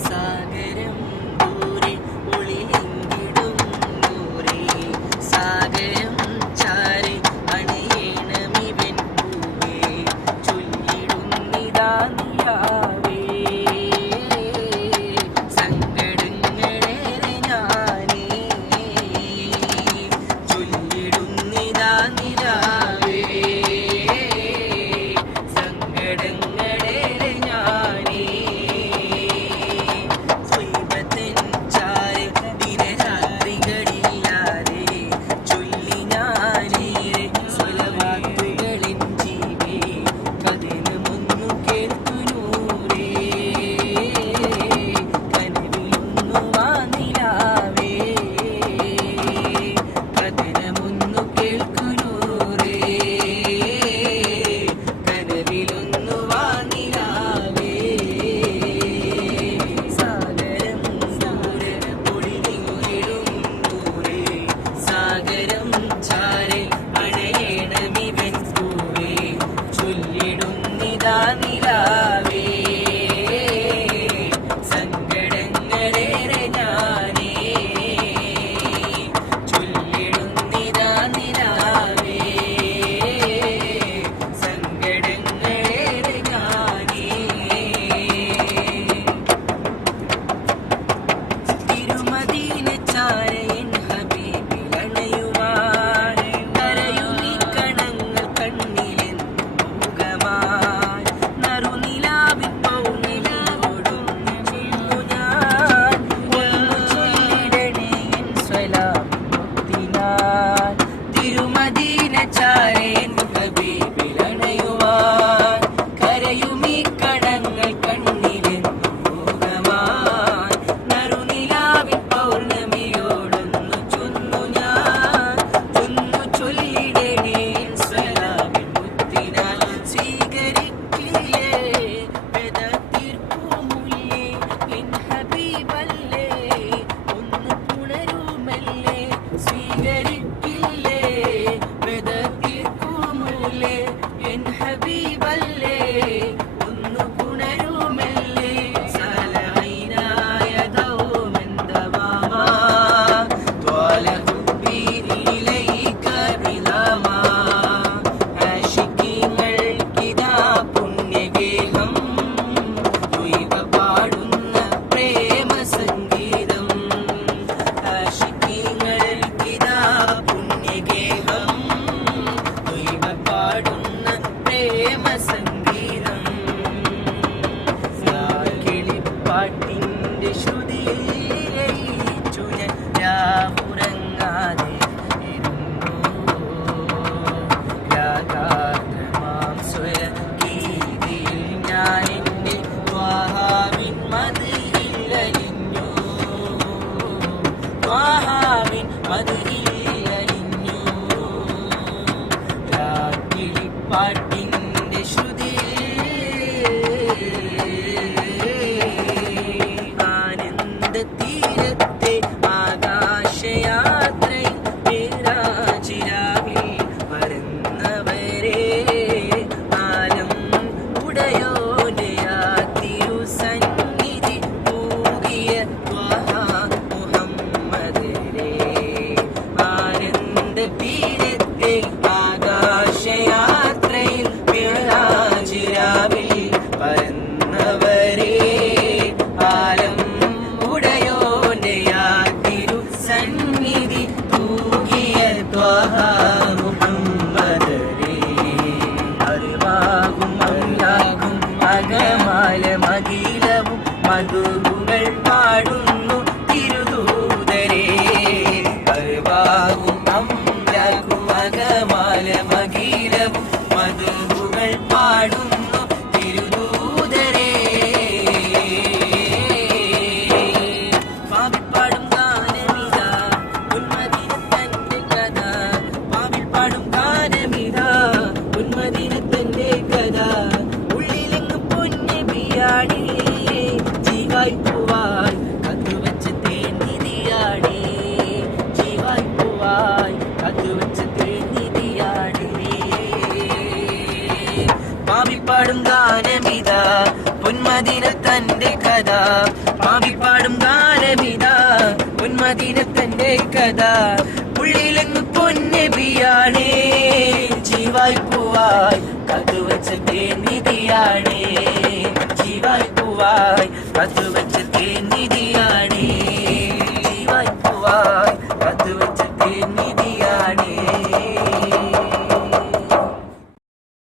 സാഗരം ദൂരെ ഒളിലെങ്കിടും ദൂരെ സാഗരം ചാരെ അണയണമിവൻ പൂവേ ചൊല്ലിടുന്നിതാ നിലാവേ സങ്കടങ്ങളേറെ ഞാനേ ചൊല്ലിടുന്നിതാ നിലാവേ സങ്കടങ്ങളേറെ ഞാനേ സ്വൈബത്തിൻ ചാരെ ദിനരാത്രികളില്ലാതെ ചൊല്ലി ഞാനേറെ സ്വലവാക്കുകളിൻ ജീവേ കഥനമൊന്നു കേൾക്കുനൂരേ കനവിലൊന്നു വാനിലാവേ കഥനമൊന്നു കേൾക്കുനൂരേ കനവിലൊന്നു വാനിലാവേ സാഗരം ദൂരെ ഒളിലിങ്ങിടും ദൂരെ സാഗരം ചാരെ അണയണമിവൻ പൂവേ ചൊല്ലിടുന്നിതാ നിലാവേ സങ്കടങ്ങളേറെ ഞാനേ ചൊല്ലിടുന്നിതാ നിലാവേ സങ്കടങ്ങളേറെ ഞാനേ തിരുമദീന ചാരയൻ ഹബീബിലണയുവാൻ കരയുമീ കണങ്ങൾ കണ്ണിലെൻ മുഖമാൻ നറുനിലാവിൻ പൗർണമിയോടും ചെന്നു ഞാൻ ഒന്നു ചൊല്ലിടണേ എൻ സ്വലാമിൻ മുത്തിനാൽ തിരുമദീന ചാരയൻ ഹബീബിലണയുവാൻ കരയുമീ കണങ്ങൾ കണ്ണിലെൻ മുഖമാൻ നറുനിലാവിൻ പൗർണമിയോടൊന്നു ചൊന്നു ഞാൻ ഒന്നു ചൊല്ലിടണേ എൻ സ്വലാമിൻ മുത്തിനാൽ സ്വീകരിക്കില്ലേ വെതതീർപ്പുമുല്ലേ എൻ ഹബീബല്ലേ ഒന്ന് പുണരുമല്ലേ സ്വീകരിക്കില്ലേ വെതതീർപ്പുമുല്ലേ എൻ ഹബീബല്ലേ ഒന്ന് പുണരുമല്ലേ സലൈനായ ദൗമൻ ദവാമാ ത്വാല ഹുബ്ബി ഇലൈക ബിലാമാ ആശിഖീങ്ങൾക്കിതാ പുണ്യഗേഹം ദ്വൈവ പാടുന്ന പ്രേമ സംഗീതം ആശിഖീങ്ങൾക്കിതാ പുണ്യഗേഹം ദ്വൈവ പാടുന്ന പ്രേമ സംഗീതം കിളിപ്പാട്ടിൻ്റെ ശ്രുതിയിലയിച്ചു ഞാൻ രാവുറങ്ങാതെ ഇരുന്നു രാഗാർദ്രമാം സ്വരഗീതിയിൽ ഞാൻ എൻ്റെ ത്വാഹാവിൻ മദിയിലലിഞ്ഞു ത്വാഹാവിൻ മദിയിലലിഞ്ഞു കിളിപ്പാട്ടിൻ്റെ ശ്രുതി ആനന്ദ തീരത്തെ ആകാശയാത്രയിൽ മേരാജിരാവിൽ പരന്നവരെ ആലം ഉടയോനെയാ തിരുസന്നിധി പൂകിയ ത്വഹാ മുഹമ്മദരേ ആനന്ദ തീരത്തെ ആകാശയാത്രയിൽ മേരാജിരാവിൽ പരന്നവരെ ആലം ഉടയോനെയാ തിരുസന്നിധി തൂകിയ ത്വഹാ മുഹമ്മദരേ അറിവാകും അല്ലാകും അകമാല മകിലവും മധുകൾ പാടുന്നു തിരുദൂതരേ അറിവാകും അല്ലാകും അകമാല മകിലവും മധുകൾ പാടുന്നു തിരുദൂതരേ പാവിൽപ്പാടും ഗാനമിതാ ഉന്മദീനത്തന്റെ കഥ പാവിൽപ്പാടും ഗാനമിതാ ഉന്മദീനത്തന്റെ കഥ ഉള്ളിലെങ്ങും പൊന്നബിയാണേ ജീവായി പോവാൻ കത്തു കഥ പാവിപ്പാടും ഗാനമിതാ ഉന്മദീനത്തന്റെ കഥ ഉള്ളിലെങ്ങ് പൊന്നബിയാണേ ജീവായി പൂവായി കത്തുവച്ച തേനിധിയാണേ ജീവായി പൂവായി കത്തുവ